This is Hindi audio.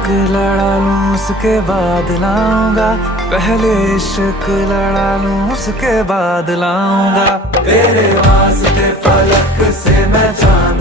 इश्क लड़ा लूं उसके बाद लाऊंगा, पहले इश्क लड़ा लूं उसके बाद लाऊंगा। तेरे वास्ते फलक से मैं चांद